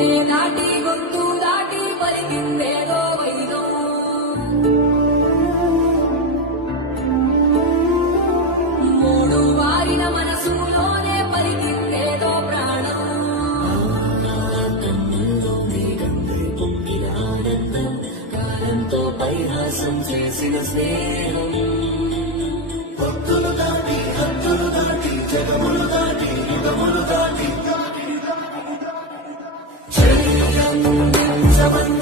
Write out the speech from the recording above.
గుండె దాటి గొంతు దాటి పలికిందేదో వైదో మూడు వారిన మనసులోనే పలికిందేదో ప్రాణం కన్నుల్లో మేఘంపై పొంగిన ఆనందం కాలంతో పరిహాసం చేసిన స్నేహం భక్తులు దాటి హద్దులు దాటి జగములు దాటి యుగములు దాటి చైతన్యం